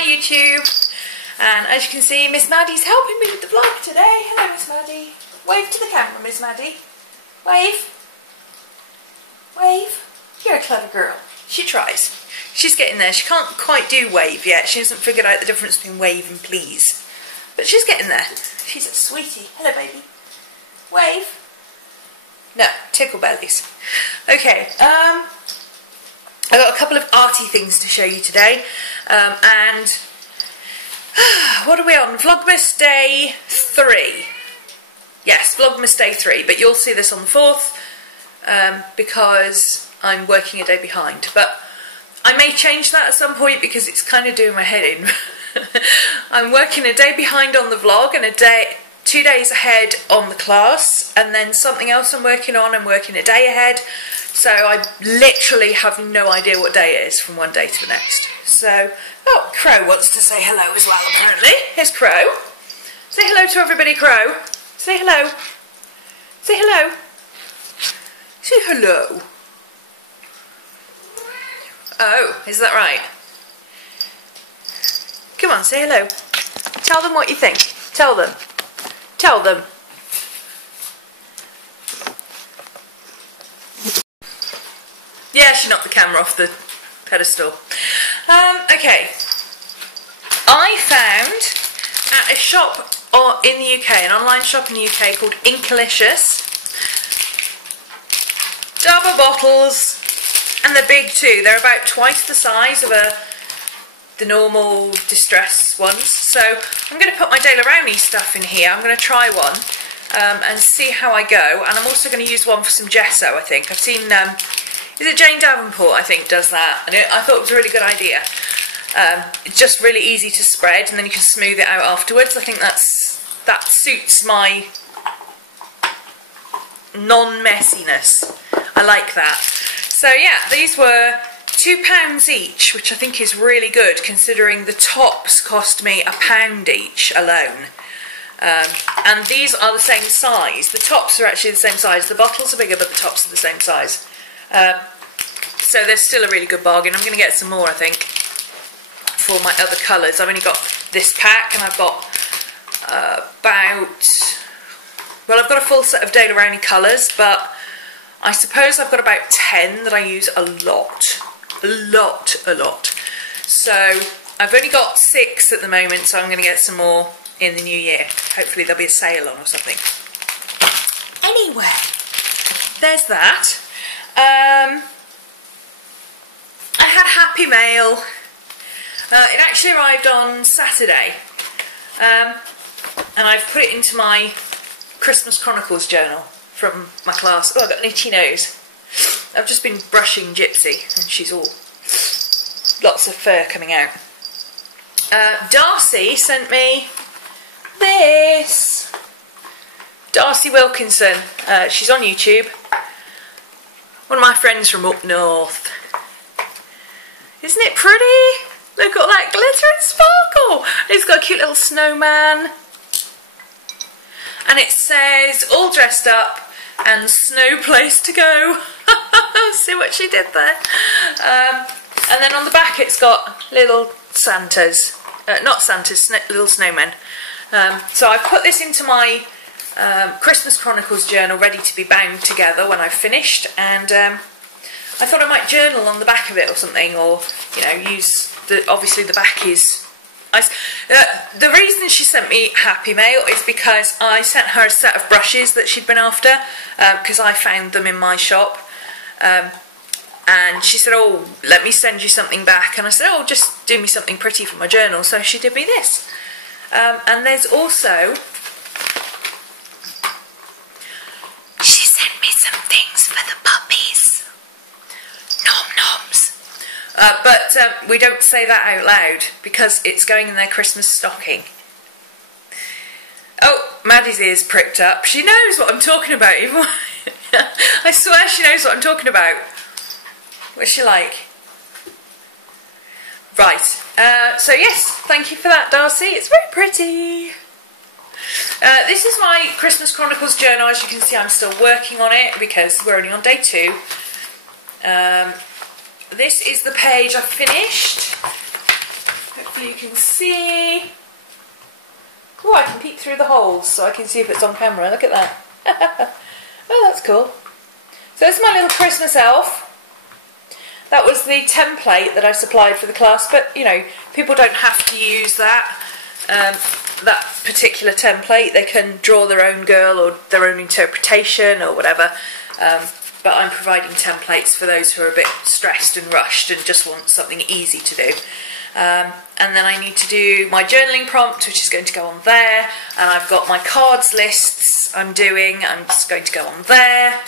Hi YouTube! And as you can see, Miss Maddie's helping me with the vlog today. Hello Miss Maddie. Wave to the camera, Miss Maddie. Wave. Wave. You're a clever girl. She tries. She's getting there. She can't quite do wave yet. She hasn't figured out the difference between wave and please. But she's getting there. She's a sweetie. Hello baby. Wave. No, tickle bellies. Okay, I've got a couple of arty things to show you today, and what are we on? Vlogmas Day 3. Yes, Vlogmas Day 3, but you'll see this on the 4th because I'm working a day behind. But I may change that at some point because it's kind of doing my head in. I'm working a day behind on the vlog and 2 days ahead on the class, and then something else I'm working on, I'm working a day ahead. So I literally have no idea what day it is from one day to the next. So, oh, Crow wants to say hello as well apparently. Here's Crow. Say hello to everybody, Crow. Say hello. Say hello. Say hello. Oh, is that right? Come on, say hello. Tell them what you think. Tell them. Tell them. Yeah, she knocked the camera off the pedestal. Okay. I found at a shop in the UK, an online shop in the UK called Inkalicious, double bottles, and they're big too. They're about twice the size of the normal distress ones. So I'm going to put my Dale Around stuff in here. I'm going to try one and see how I go. And I'm also going to use one for some gesso, I think. I've seen, is it Jane Davenport, I think, does that. And I thought it was a really good idea. It's just really easy to spread and then you can smooth it out afterwards. I think that suits my non-messiness. I like that. So yeah, these were £2 each, which I think is really good considering the tops cost me £1 each alone. And these are the same size. The tops are actually the same size. The bottles are bigger, but the tops are the same size. So they're still a really good bargain. I'm going to get some more, I think, for my other colours. I've only got this pack, and I've got I've got a full set of Dale Around colours, but I suppose I've got about 10 that I use a lot. A lot. So I've only got 6 at the moment, so I'm going to get some more in the new year. Hopefully there'll be a sale on or something. Anyway, there's that. I had Happy Mail. It actually arrived on Saturday, and I've put it into my Christmas Chronicles journal from my class. Oh, I've got an itchy nose. I've just been brushing Gypsy and she's all lots of fur coming out. Darcy sent me this. Darcy Wilkinson. She's on YouTube. One of my friends from up north. Isn't it pretty? Look at all that glitter and sparkle. It's got a cute little snowman. And it says, all dressed up and snow place to go. See what she did there. And then on the back it's got little Santas. Not Santas, little snowmen. So I've put this into my Christmas Chronicles journal ready to be bound together when I've finished. And I thought I might journal on the back of it or something, or, you know, use obviously the back is... the reason she sent me Happy Mail is because I sent her a set of brushes that she'd been after, because I found them in my shop, and she said, oh, let me send you something back, and I said, oh, just do me something pretty for my journal, so she did me this. And there's also, she sent me some things for the puppies. Nom-noms. But we don't say that out loud because it's going in their Christmas stocking. Oh, Maddie's ears pricked up. She knows what I'm talking about. Even I swear she knows what I'm talking about. What's she like? Right. So yes, thank you for that, Darcy. It's very pretty. This is my Christmas Chronicles journal. As you can see, I'm still working on it because we're only on day 2. This is the page I've finished. hopefully you can see. Oh, I can peek through the holes so I can see if it's on camera. Look at that. Oh, that's cool. So this is my little Christmas elf. That was the template that I supplied for the class, but you know, people don't have to use that particular template. They can draw their own girl or their own interpretation or whatever. But I'm providing templates for those who are a bit stressed and rushed and just want something easy to do. And then I need to do my journaling prompt, which is going to go on there. And I've got my cards lists I'm just going to go on there.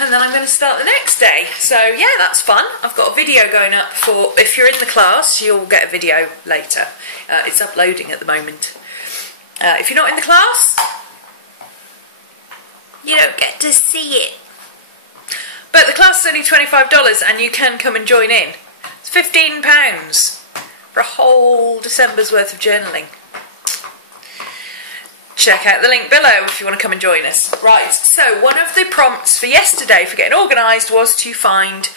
And then I'm going to start the next day. So yeah, that's fun. I've got a video going up for, if you're in the class, you'll get a video later. It's uploading at the moment. If you're not in the class, you don't get to see it. But the class is only $25 and you can come and join in. It's £15 for a whole December's worth of journaling. Check out the link below if you want to come and join us. Right, so one of the prompts for yesterday for getting organised was to find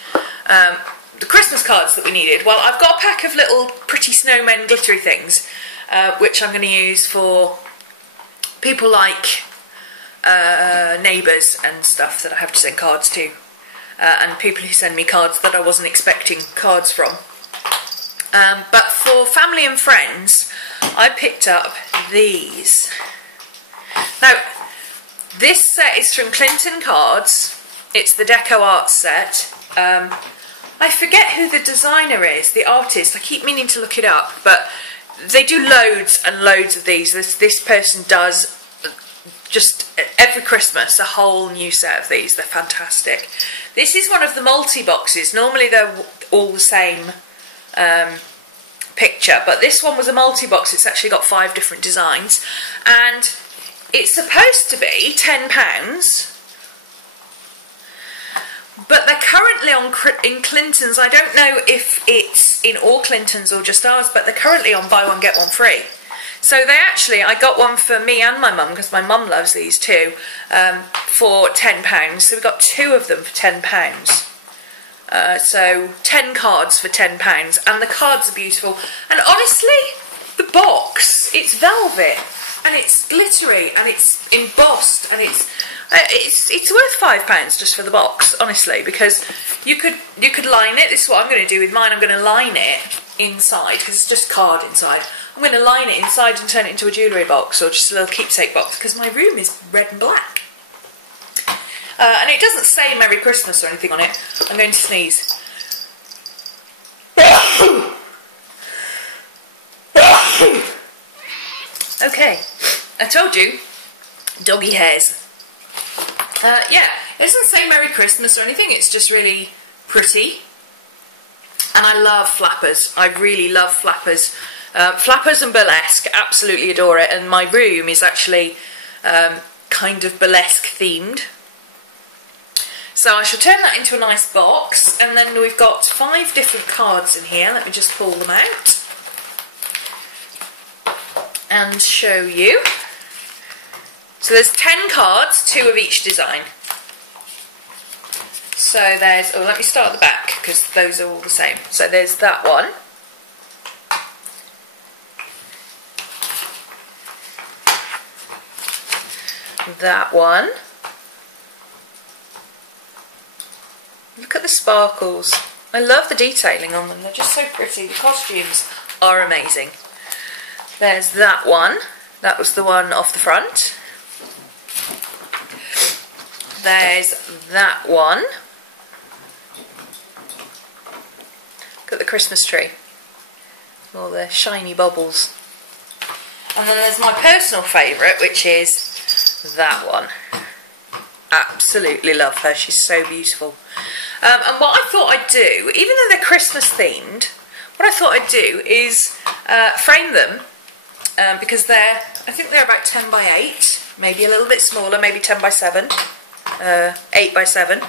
the Christmas cards that we needed. Well, I've got a pack of little pretty snowmen glittery things, which I'm going to use for people like neighbours and stuff that I have to send cards to, and people who send me cards that I wasn't expecting cards from. But for family and friends, I picked up these. Now, this set is from Clinton Cards. It's the Deco Art set. I forget who the designer is, the artist. I keep meaning to look it up, but they do loads and loads of these. This person does just every Christmas a whole new set of these. They're fantastic. This is one of the multi-boxes. Normally they're all the same picture, but this one was a multi-box. It's actually got 5 different designs, and it's supposed to be £10, but they're currently on in Clinton's. I don't know if it's in all Clintons or just ours, but they're currently on buy one get one free. So I got one for me and my mum, because my mum loves these too, for £10. So we got 2 of them for £10. So 10 cards for £10, and the cards are beautiful. And honestly, the box, it's velvet, and it's glittery, and it's embossed, and it's worth £5 just for the box, honestly, because you could line it. This is what I'm going to do with mine. I'm going to line it inside, because it's just card inside. I'm going to line it inside and turn it into a jewellery box, or just a little keepsake box, because my room is red and black. And it doesn't say Merry Christmas or anything on it. I'm going to sneeze. Okay, I told you, doggy hairs. Yeah, it doesn't say Merry Christmas or anything, it's just really pretty. And I love flappers, I really love flappers. Flappers and burlesque, absolutely adore it, and my room is actually kind of burlesque themed. So I shall turn that into a nice box, and then we've got 5 different cards in here. Let me just pull them out and show you. So there's 10 cards, 2 of each design. So there's, oh, let me start at the back, because those are all the same. So there's that one. That one. Look at the sparkles. I love the detailing on them. They're just so pretty. The costumes are amazing. There's that one. That was the one off the front. There's that one. Look at the Christmas tree. All the shiny bubbles. And then there's my personal favourite, which is that one. Absolutely love her. She's so beautiful. And what I thought I'd do, even though they're Christmas themed, what I thought I'd do is frame them, because I think they're about 10 by 8, maybe a little bit smaller, maybe 10 by 7, 8 by 7.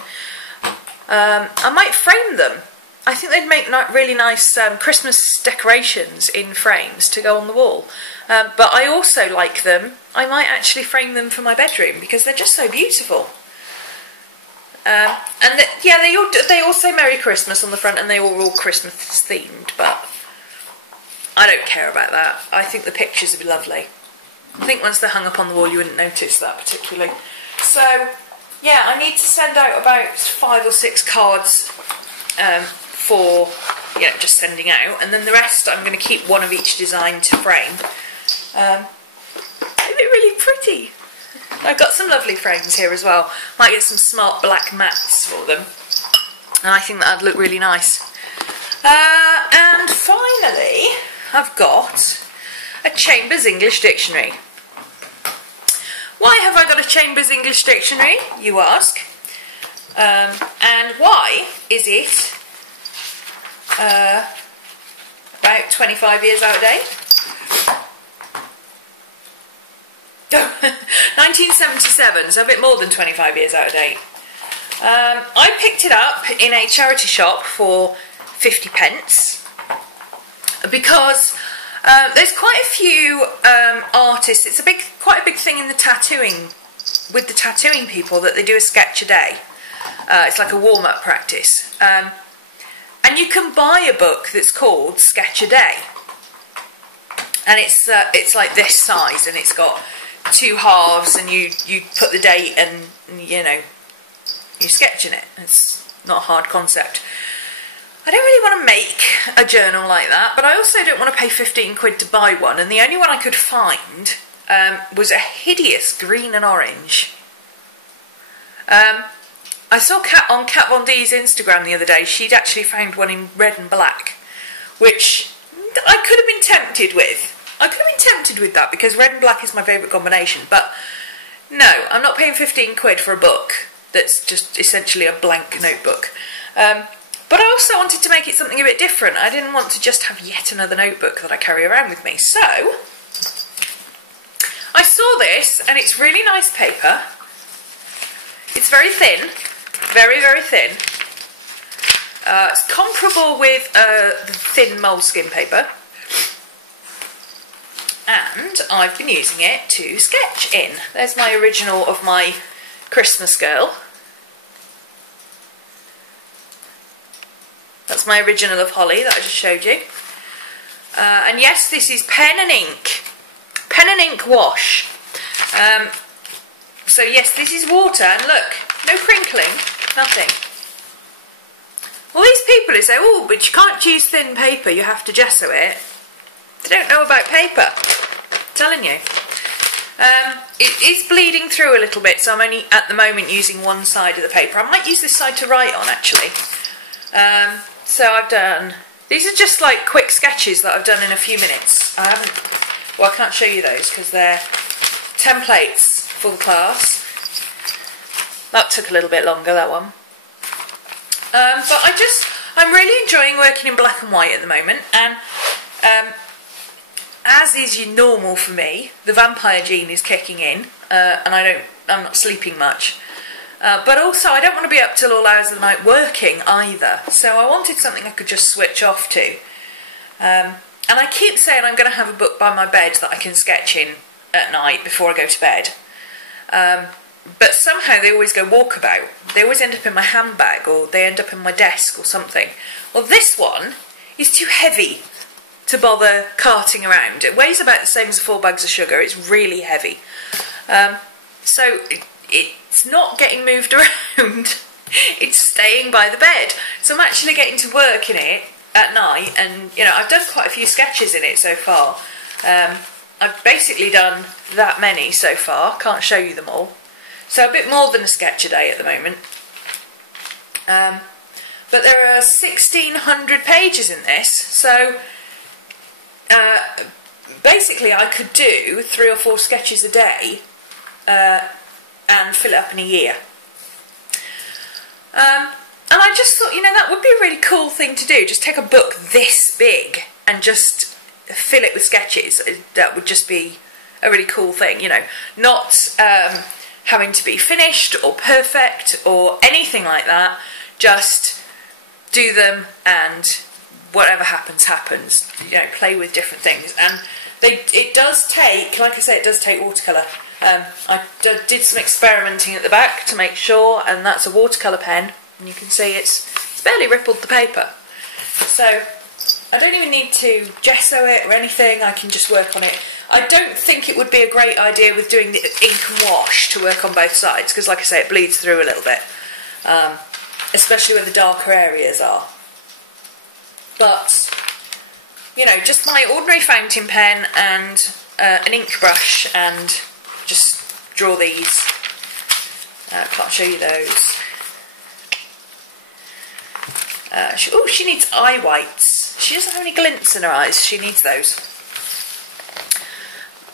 I might frame them. I think they'd make really nice Christmas decorations in frames to go on the wall. But I also like them. I might actually frame them for my bedroom, because they're just so beautiful. Yeah, they all say Merry Christmas on the front, and they are all Christmas themed, but I don't care about that. I think the pictures would be lovely. I think once they're hung up on the wall you wouldn't notice that particularly. So yeah, I need to send out about 5 or 6 cards for just sending out, and then the rest I'm going to keep one of each design to frame. They're really pretty. I've got some lovely frames here as well. Might get some smart black mats for them, and I think that'd look really nice. And finally, I've got a Chambers English Dictionary. Why have I got a Chambers English Dictionary, you ask? And why is it about 25 years out of date? 1977, so a bit more than 25 years out of date. I picked it up in a charity shop for 50p because there's quite a few artists. It's quite a big thing in the tattooing, with the tattooing people, that they do a sketch a day. It's like a warm-up practice. And you can buy a book that's called Sketch a Day. And it's like this size, and it's got 2 halves, and you put the date and you sketch in it. It's not a hard concept. I don't really want to make a journal like that, but I also don't want to pay 15 quid to buy one, and the only one I could find was a hideous green and orange. I saw on Kat Von D's Instagram the other day, she'd actually found one in red and black, which I could have been tempted with. I could have been tempted with that because red and black is my favourite combination, but no, I'm not paying 15 quid for a book that's just essentially a blank notebook. But I also wanted to make it something a bit different. I didn't want to just have yet another notebook that I carry around with me. So I saw this, and it's really nice paper. It's very thin, very, very thin. It's comparable with the thin moleskin paper. And I've been using it to sketch in. There's my original of my Christmas girl. That's my original of Holly that I just showed you. And yes, this is pen and ink. Pen and ink wash. So yes, this is water, and look, no crinkling, nothing. Well, these people who say, oh, but you can't use thin paper, you have to gesso it. They don't know about paper. I'm telling you. It is bleeding through a little bit, so I'm only at the moment using one side of the paper. I might use this side to write on, actually. So I've done, these are just like quick sketches that I've done in a few minutes. I can't show you those because they're templates for the class. That took a little bit longer, that one. But I'm really enjoying working in black and white at the moment, and as is normal for me, the vampire gene is kicking in, and I'm not sleeping much. But also, I don't want to be up till all hours of the night working either. So I wanted something I could just switch off to. And I keep saying I'm going to have a book by my bed that I can sketch in at night before I go to bed. But somehow they always go walkabout. They always end up in my handbag, or they end up in my desk or something. Well, this one is too heavy to bother carting around. It weighs about the same as 4 bags of sugar. It's really heavy. So it's not getting moved around. It's staying by the bed. So I'm actually getting to work in it at night, and I've done quite a few sketches in it so far. I've basically done that many so far. Can't show you them all. So a bit more than a sketch a day at the moment. But there are 1,600 pages in this, so basically I could do 3 or 4 sketches a day and fill it up in a year. And I just thought, that would be a really cool thing to do. Just take a book this big and just fill it with sketches. That would just be a really cool thing, not having to be finished or perfect or anything like that. Just do them, and whatever happens, happens. Play with different things. And it does take, like I say, it does take watercolour. I did some experimenting at the back to make sure, and that's a watercolour pen, and you can see it's barely rippled the paper. So I don't even need to gesso it or anything, I can just work on it. I don't think it would be a great idea with doing the ink and wash to work on both sides, because like I say, it bleeds through a little bit, especially where the darker areas are. But, you know, just my ordinary fountain pen and an ink brush, and just draw these. Can't show you those. She needs eye whites. She doesn't have any glints in her eyes. She needs those.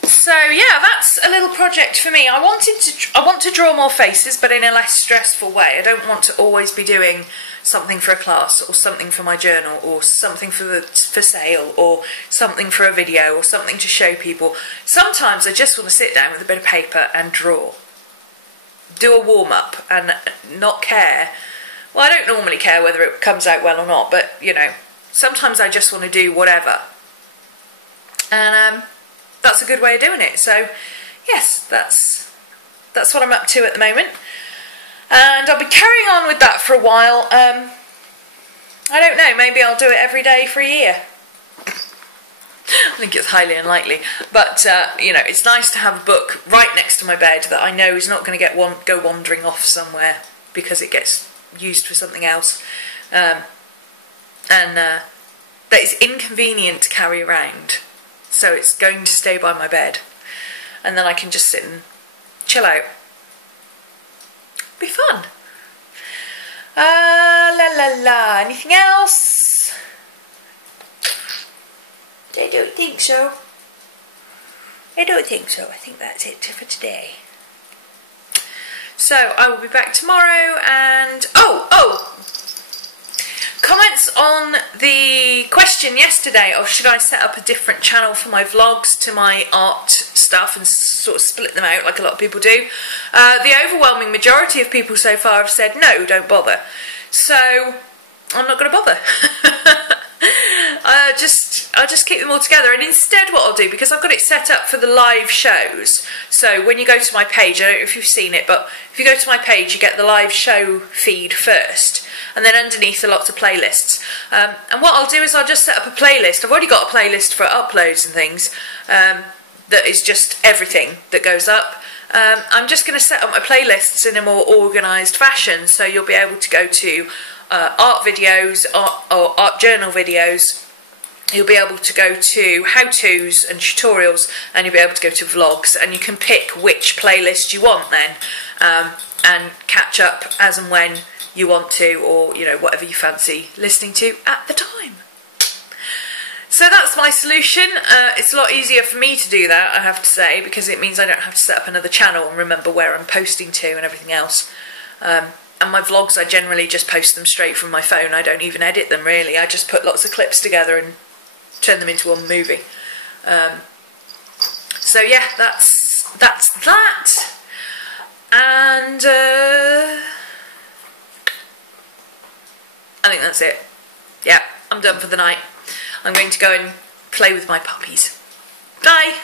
So yeah, that's a little project for me. I want to draw more faces, but in a less stressful way. I don't want to always be doing something for a class, or something for my journal, or something for sale, or something for a video, or something to show people. Sometimes I just want to sit down with a bit of paper and draw. Do a warm-up and not care. Well, I don't normally care whether it comes out well or not, but, you know, sometimes I just want to do whatever. And that's a good way of doing it. So, yes, that's what I'm up to at the moment. And I'll be carrying on with that for a while. I don't know, maybe I'll do it every day for a year. I think it's highly unlikely. But, you know, it's nice to have a book right next to my bed that I know is not going to go wandering off somewhere because it gets used for something else, and that is inconvenient to carry around, so it's going to stay by my bed, and then I can just sit and chill out. Be fun. Anything else? I don't think so. I think that's it for today. So I will be back tomorrow, and comments on the question yesterday of should I set up a different channel for my vlogs to my art stuff and sort of split them out like a lot of people do. The overwhelming majority of people so far have said no, don't bother. So I'm not going to bother. I'll just keep them all together, and instead what I'll do, because I've got it set up for the live shows, so when you go to my page, I don't know if you've seen it, but if you go to my page you get the live show feed first, and then underneath are lots of playlists, and what I'll do is I'll just set up a playlist. I've already got a playlist for uploads and things, that is just everything that goes up. I'm just going to set up my playlists in a more organised fashion, so you'll be able to go to art videos or art journal videos. You'll be able to go to how-tos and tutorials, and you'll be able to go to vlogs, and you can pick which playlist you want then, and catch up as and when you want to, or, you know, whatever you fancy listening to at the time. So that's my solution. It's a lot easier for me to do that, I have to say, because it means I don't have to set up another channel and remember where I'm posting to and everything else. And my vlogs, I generally just post them straight from my phone. I don't even edit them, really. I just put lots of clips together and turn them into one movie. So yeah, that's that. And I think that's it. Yeah, I'm done for the night. I'm going to go and play with my puppies. Bye!